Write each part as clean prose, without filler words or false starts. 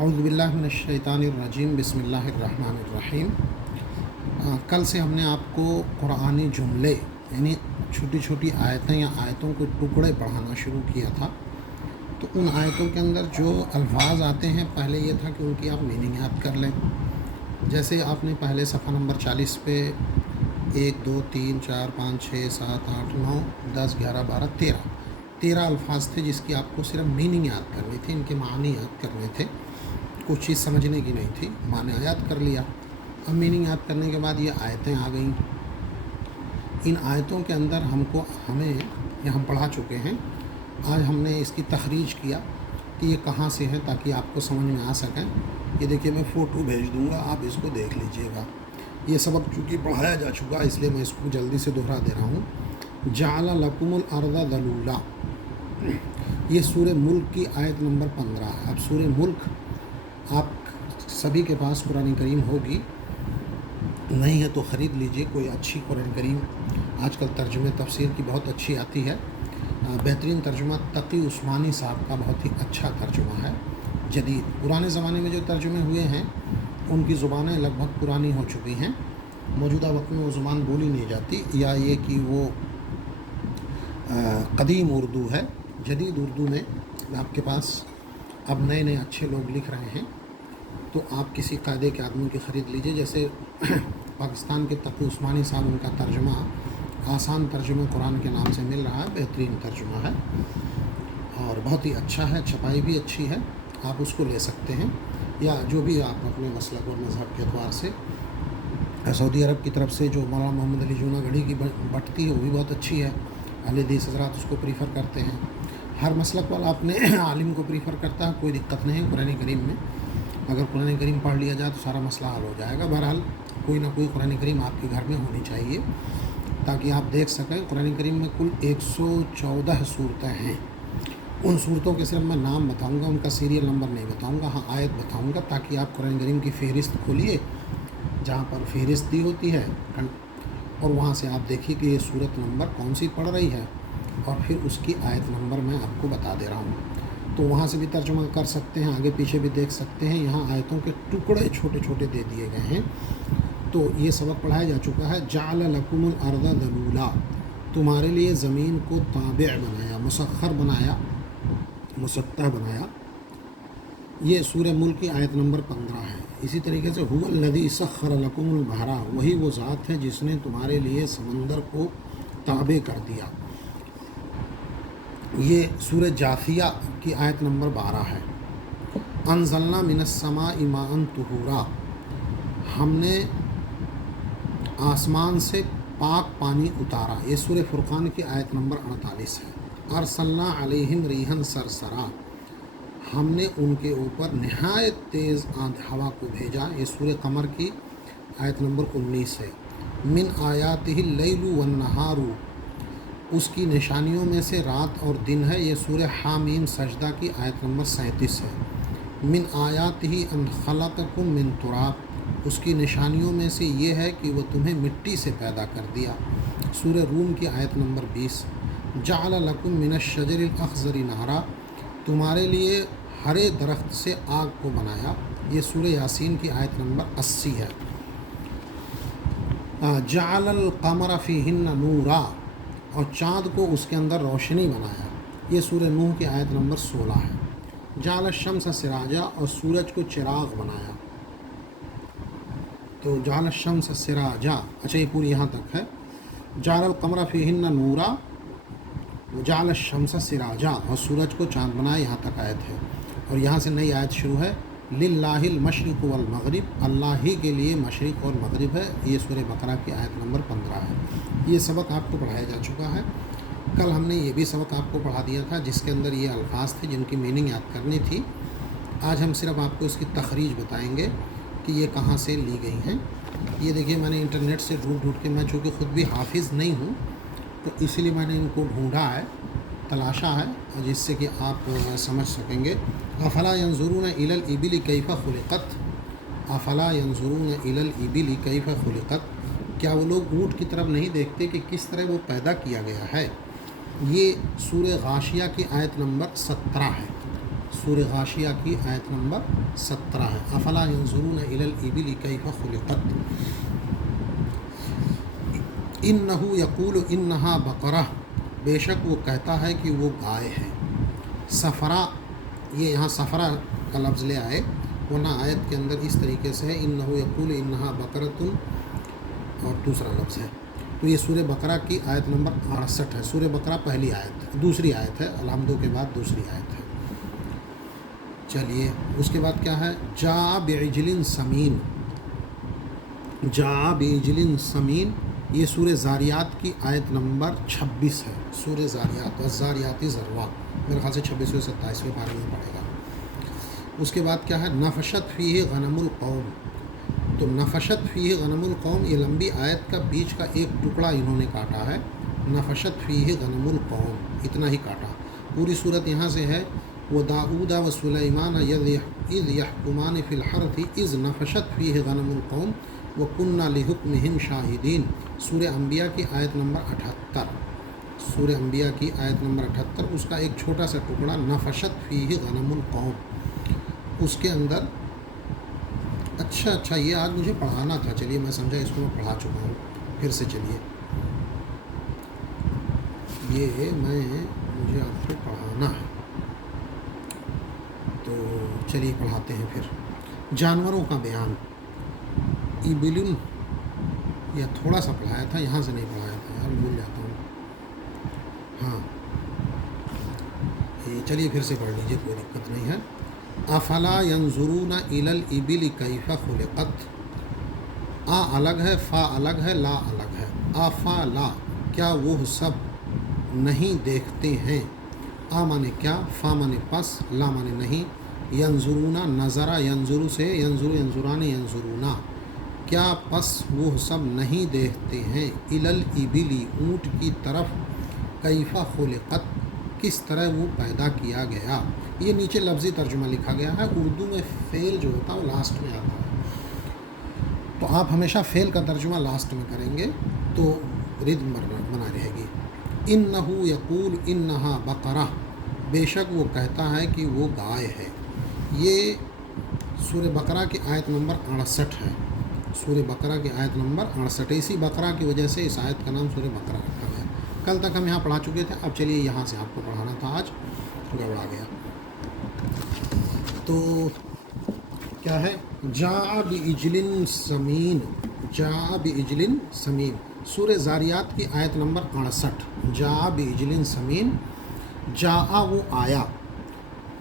اعوذ باللہ من الشیطان الرجیم بسم اللہ الرحمن الرحیم۔ کل سے ہم نے آپ کو قرآنی جملے یعنی چھوٹی چھوٹی آیتیں یا آیتوں کے ٹکڑے پڑھانا شروع کیا تھا۔ تو ان آیتوں کے اندر جو الفاظ آتے ہیں، پہلے یہ تھا کہ ان کی آپ میننگ یاد کر لیں۔ جیسے آپ نے پہلے صفحہ نمبر 40 پہ 1 2 3 4 5 6 7 8 9 10 11 12 13 الفاظ تھے جس کی آپ کو صرف میننگ یاد کرنی تھی، ان کے معنی یاد کرنے تھے، کچھ چیز سمجھنے کی نہیں تھی، معنی یاد کر لیا۔ اب میننگ یاد کرنے کے بعد یہ آیتیں آ گئیں۔ ان آیتوں کے اندر ہمیں یہ ہم پڑھا چکے ہیں۔ آج ہم نے اس کی تخریج کیا کہ یہ کہاں سے ہے تاکہ آپ کو سمجھ میں آ سکیں۔ یہ دیکھیے میں فوٹو بھیج دوں گا، آپ اس کو دیکھ لیجئے گا۔ یہ سبق چونکہ پڑھایا جا چکا اس لیے میں اس کو جلدی سے دہرا دے رہا ہوں۔ جعل لکم الارض ذلولا، یہ سورہ ملک کی آیت نمبر 15 ہے۔ اب سورہ ملک آپ سبھی کے پاس قرآن کریم ہوگی، نہیں ہے تو خرید لیجئے کوئی اچھی قرآن کریم۔ آج کل ترجمے تفسیر کی بہت اچھی آتی ہے۔ بہترین ترجمہ تقی عثمانی صاحب کا بہت ہی اچھا ترجمہ ہے، جدید۔ پرانے زمانے میں جو ترجمے ہوئے ہیں ان کی زبانیں لگ بھگ پرانی ہو چکی ہیں، موجودہ وقت میں وہ زبان بولی نہیں جاتی، یا یہ کہ وہ قدیم اردو ہے۔ جدید اردو میں آپ کے پاس اب نئے نئے اچھے لوگ لکھ رہے ہیں، تو آپ کسی قاعدے کے آدمی کی خرید لیجئے۔ جیسے پاکستان کے تقی عثمانی صاحب، ان کا ترجمہ آسان ترجمہ قرآن کے نام سے مل رہا ہے، بہترین ترجمہ ہے اور بہت ہی اچھا ہے، چھپائی بھی اچھی ہے، آپ اس کو لے سکتے ہیں۔ یا جو بھی آپ اپنے مسلک اور مذہب کے اعتبار سے، سعودی عرب کی طرف سے جو مولانا محمد علی جونہ گڑھی کی بٹتی ہے وہ بھی بہت اچھی ہے، اہل حدیث حضرات اس کو پریفر کرتے ہیں۔ ہر مسلک والا اپنے عالم کو پریفر کرتا ہے، کوئی دقت نہیں ہے قرآن کریم میں۔ اگر قرآن کریم پڑھ لیا جائے تو سارا مسئلہ حل ہو جائے گا۔ بہرحال کوئی نہ کوئی قرآن کریم آپ کے گھر میں ہونی چاہیے تاکہ آپ دیکھ سکیں۔ قرآن کریم میں کل 114 صورتیں ہیں۔ ان صورتوں کے صرف میں نام بتاؤں گا، ان کا سیریل نمبر نہیں بتاؤں گا، ہاں آیت بتاؤں گا، تاکہ آپ قرآن کریم کی فہرست کھولیے جہاں پر فہرست دی ہوتی ہے، اور وہاں سے آپ دیکھیے کہ یہ صورت نمبر کون سی پڑھ رہی ہے، اور پھر اس کی آیت نمبر میں آپ کو بتا دے رہا ہوں۔ تو وہاں سے بھی ترجمہ کر سکتے ہیں، آگے پیچھے بھی دیکھ سکتے ہیں۔ یہاں آیتوں کے ٹکڑے چھوٹے چھوٹے دے دیے گئے ہیں۔ تو یہ سبق پڑھایا جا چکا ہے۔ جعل لکم الارض ذلولا، تمہارے لیے زمین کو تابع بنایا، مسخر بنایا، مسطح بنایا۔ یہ سورہ ملک کی آیت نمبر 15 ہے۔ اسی طریقے سے هو الذی سخر لکم البحر، وہی وہ ذات ہے جس نے تمہارے لیے سمندر کو تابع کر دیا۔ یہ سورہ جاثیہ کی آیت نمبر 12 ہے۔ انزلنا من السماء ماء طہورا، ہم نے آسمان سے پاک پانی اتارا۔ یہ سورہ فرقان کی آیت نمبر 48 ہے۔ ارسلنا علیہم ریحا سرسرا، ہم نے ان کے اوپر نہایت تیز ہوا کو بھیجا۔ یہ سورہ قمر کی آیت نمبر 19 ہے۔ من آیاتہ اللیل والنہار، اس کی نشانیوں میں سے رات اور دن ہے۔ یہ سورہ حامیم سجدہ کی آیت نمبر 37 ہے۔ من آیاتہ ان خلقکم من تراب، اس کی نشانیوں میں سے یہ ہے کہ وہ تمہیں مٹی سے پیدا کر دیا۔ سورہ روم کی آیت نمبر 20۔ جعل لکم من الشجر الاخضر نارا، تمہارے لیے ہرے درخت سے آگ کو بنایا۔ یہ سورہ یاسین کی آیت نمبر 80 ہے۔ جعل القمر فیہن نورا، اور چاند کو اس کے اندر روشنی بنایا۔ یہ سورہ نوح کی آیت نمبر 16 ہے۔ جعل الشمس سراجا، اور سورج کو چراغ بنایا۔ تو جعل الشمس سراجا، اچھا یہ پوری یہاں تک ہے۔ جعل القمر فیہن نورا وجعل الشمس سراجا، اور سورج کو چاند بنایا، یہاں تک آیت ہے۔ اور یہاں سے نئی آیت شروع ہے۔ للہ المشرق والمغرب، اللہ ہی کے لیے مشرق اور مغرب ہے۔ یہ سورہ بقرہ کی آیت نمبر 15 ہے۔ یہ سبق آپ کو پڑھایا جا چکا ہے۔ کل ہم نے یہ بھی سبق آپ کو پڑھا دیا تھا جس کے اندر یہ الفاظ تھے جن کی میننگ یاد کرنی تھی۔ آج ہم صرف آپ کو اس کی تخریج بتائیں گے کہ یہ کہاں سے لی گئی ہیں۔ یہ دیکھیے میں نے انٹرنیٹ سے ڈھونڈ کے، میں چونکہ خود بھی حافظ نہیں ہوں تو اس لیے میں نے ان کو ڈھونڈا ہے، تلاشا ہے، جس سے کہ آپ سمجھ سکیں گے۔ افلا ينظرون الى الابل کیف خلقت، افلا ينظرون الى الابل کیف خلقت، کیا وہ لوگ اونٹ کی طرف نہیں دیکھتے کہ کس طرح وہ پیدا کیا گیا ہے۔ یہ سورہ غاشیہ کی آیت نمبر 17 ہے۔ سورہ غاشیہ کی آیت نمبر 17 ہے. افلا ینظرون الی الابل کیف خلقت انہ یقول انہا بقرہ، بے شک وہ کہتا ہے کہ وہ گائے ہے. صفرا، یہ یہاں صفرا کا لفظ لے آئے، ورنہ آیت کے اندر اس طریقے سے ہے انہ یقول انہا بقرۃ اور دوسرا لفظ ہے. تو یہ سورہ بقرہ کی آیت نمبر 68 ہے. سورہ بقرہ پہلی آیت، دوسری آیت ہے، الحمدوں کے بعد دوسری آیت ہے. چلیے اس کے بعد کیا ہے؟ جاء بعجل سمین، جاء بعجل سمین، یہ سورہ زاریات کی آیت نمبر 26 ہے. سورہ زاریات، والزاریات ذروا، میرے خیال سے 26ویں 27ویں پارے میں پڑھے گا. اس کے بعد کیا ہے؟ نفشت فیہ غنم القوم. تو نفشت فیہ غنم القوم، یہ لمبی آیت کا بیچ کا ایک ٹکڑا انہوں نے کاٹا ہے. نفشت فیہ غنم القوم، اتنا ہی کاٹا. پوری صورت یہاں سے ہے وَدَاؤُودَ وَسُلَيْمَانَ اِذْ يَحْكُمَانِ فِي الْحَرْثِ اِذْ نَفَشَتْ فِيهِ غَنَمُ الْقَوْمِ وَكُنَّا لِحُكْمِهِمْ شَاهِدِينَ. سورہ انبیاء کی آیت نمبر 78، سورہ انبیاء کی آیت نمبر 78، اس کا ایک چھوٹا سا ٹکڑا نفشت فیہ غنم القوم، اس کے اندر. اچھا یہ آج مجھے پڑھانا تھا، چلیے میں سمجھا اس کو میں پڑھا چکا ہوں. پھر سے چلیے، یہ مجھے آپ کو پڑھانا ہے تو چلیے پڑھاتے ہیں. پھر جانوروں کا بیان، ایبلن، یا تھوڑا سا پڑھایا تھا، یہاں سے نہیں پڑھایا تھا یار، بھول جاتا ہوں. ہاں چلیے پھر سے پڑھ لیجیے، کوئی دقت نہیں ہے. افلا ینظرون الی الابل کیف خلقت، آ الگ ہے، فا الگ ہے، لا الگ ہے. افلا، کیا وہ سب نہیں دیکھتے ہیں. آ مانے کیا، فا مانے پس، لا مانے نہیں. ینظرون، نظرہ ینظرو سے، ینظرو ینظران ینظرونا، کیا پس وہ سب نہیں دیکھتے ہیں. الی الابل، اونٹ کی طرف. کیف خلقت، کس طرح وہ پیدا کیا گیا. یہ نیچے لفظی ترجمہ لکھا گیا ہے. اردو میں فعل جو ہوتا ہے وہ لاسٹ میں آتا ہے، تو آپ ہمیشہ فعل کا ترجمہ لاسٹ میں کریں گے تو ردم بنا رہے گی. انہ یقول انہا بقرہ، بے شک وہ کہتا ہے کہ وہ گائے ہے. یہ سورہ بقرہ کی آیت نمبر 68 ہے. سورہ بقرہ کی آیت نمبر 68، اسی بقرہ کی وجہ سے اس آیت کا نام سورہ بقرہ رکھا گیا. کل تک ہم یہاں پڑھا چکے تھے، اب چلیے یہاں سے آپ کو پڑھانا تھا، آج گڑبڑا گیا. تو کیا ہے؟ جاء بعجل سمین، جاء بعجل سمین، سورہ زاریات کی آیت نمبر 68. جاء بعجل سمین، جاء وہ آیا.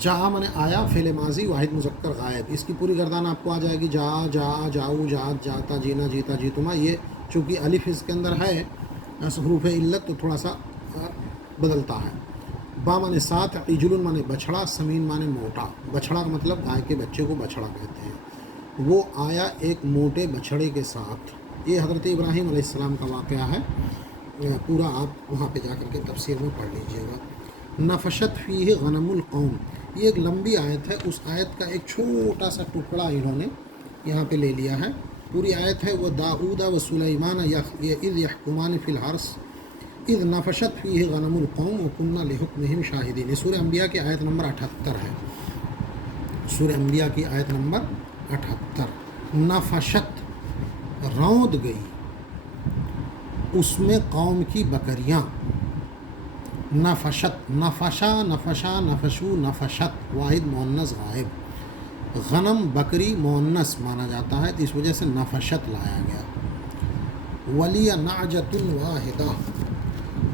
جاء مانے آیا، فعل ماضی واحد مذکر غائب. اس کی پوری گردان آپ کو آ جائے گی. جاء، جاء، جاؤ، جاءت، جاتا، جینا، جیتا، جیتما. یہ چونکہ الف اس کے اندر ہے حروف علت، تو تھوڑا سا بدلتا ہے. با مانے ساتھ، عجل مانے بچھڑا، سمین مانے موٹا. بچھڑا کا مطلب گائے کے بچے کو بچھڑا کہتے ہیں. وہ آیا ایک موٹے بچھڑے کے ساتھ. یہ حضرت ابراہیم علیہ السلام کا واقعہ ہے، پورا آپ وہاں پہ جا کر کے تفسیر میں پڑھ لیجئے گا. نفشت فیہ غنم القوم، یہ ایک لمبی آیت ہے، اس آیت کا ایک چھوٹا سا ٹکڑا انہوں نے یہاں پہ لے لیا ہے. پوری آیت ہے وَدَاؤُودَ وَسُلَيْمَانَ اِذْ يَحْكُمَانِ فِي الْحَرْثِ اِذْ نَفَشَتْ فِيهِ غَنَمُ الْقَوْمِ وَكُنَّا لِحُكْمِهِمْ شَاهِدِينَ. یہ سورہ انبیاء کی آیت نمبر 78 ہے. سورہ انبیاء کی آیت نمبر 78. نفشت، روند گئی، اس میں قوم کی بکریاں. نفشت، نفشا، نفشا، نفشو، نفشت، واحد مؤنث غائب. غنم بکری مؤنث مانا جاتا ہے، تو اس وجہ سے نفشت لایا گیا. ولی نعجۃ واحدہ،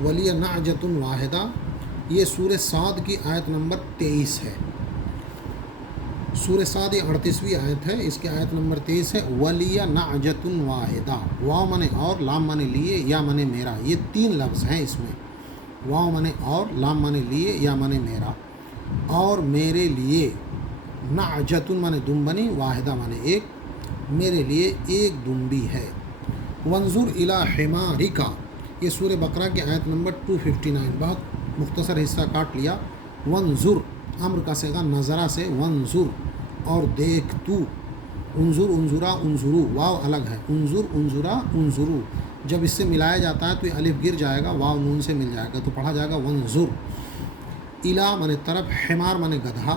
ولی نعجۃ واحدہ، یہ سورہ صاد کی آیت نمبر 23 ہے. سورہ صاد یہ 38ویں آیت ہے، اس کی آیت نمبر 23 ہے. ولی نعجۃ واحدہ، واو مانے اور، لام مانے لیے، یا مانے میرا. یہ تین لفظ ہیں اس میں. واو مانے اور، لام مانے لیے، یا مانے میرا. اور میرے لیے، نعجۃ مانے دمبنی، واحدہ مانے ایک، میرے لیے ایک دمبی ہے. وانظر الی حمارک، یہ سورہ بقرہ کی آیت نمبر 259. بہت مختصر حصہ کاٹ لیا. وانظر، امر کا صیغہ نظرہ سے، وانظر، اور دیکھ تو. انظر، انظرا، انظرو، واو الگ ہے. انظر، انظرا، انظرو. جب اس سے ملایا جاتا ہے تو یہ الف گر جائے گا، واو نون سے مل جائے گا، تو پڑھا جائے گا وانظر. الی مانے طرف، حمار مانے گدھا.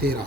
13।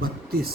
32,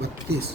32।